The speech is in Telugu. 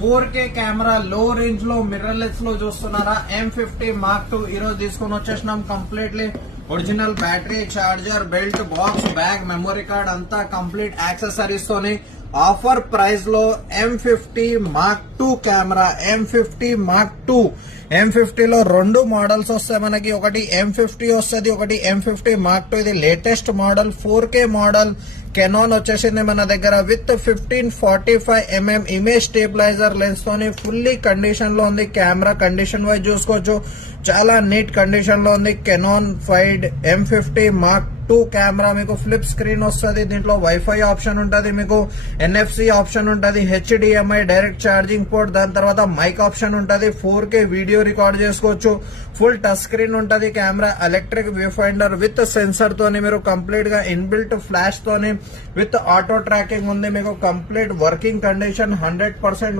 4K కెమెరా లో రేంజ్ లో మిర్రర్లెస్ లో చూస్తున్నారా M50 Mark II ఈ రోజు తీసుకొని వచ్చేసినాం. Completely original battery, charger, belt, box, bag, memory card అంతా కంప్లీట్ యాక్సెసరీస్ తోని ఆఫర్ ప్రైస్ లో M50 Mark II camera. M50 Mark II M50 లో రెండు మోడల్స్ వస్తాయి మనకి. ఒకటి M50 వస్తుంది, ఒకటి M50 Mark II. ఇది latest model 4K model. Canon వచ్చేసింది మన దగ్గర with 1545mm image stabiliser lens తోని ఫుల్లీ కండిషన్ లో ఉంది. కెమెరా కండిషన్ వైజ్ చూసుకోవచ్చు, చాలా నీట్ కండిషన్ లో ఉంది. కెనాన్ ఫైడ్ M50 Mark II కెమెరా మీకు ఫ్లిప్ స్క్రీన్ వస్తుంది. దీంట్లో వైఫై ఆప్షన్ ఉంటుంది, మీకు NFC ఆప్షన్ ఉంటుంది, HDMI డైరెక్ట్ ఛార్జింగ్ పోర్ట్, దాని తర్వాత మైక్ ఆప్షన్ ఉంటుంది. 4K వీడియో రికార్డ్ చేసుకోవచ్చు. ఫుల్ టచ్ స్క్రీన్ ఉంటుంది camera. Electric view finder with sensor తోని మీరు కంప్లీట్ గా ఇన్బిల్ట్ ఫ్లాష్ తోని విత్ ఆటో ట్రాకింగ్ ఉంది. మీకు కంప్లీట్ వర్కింగ్ కండిషన్ 100%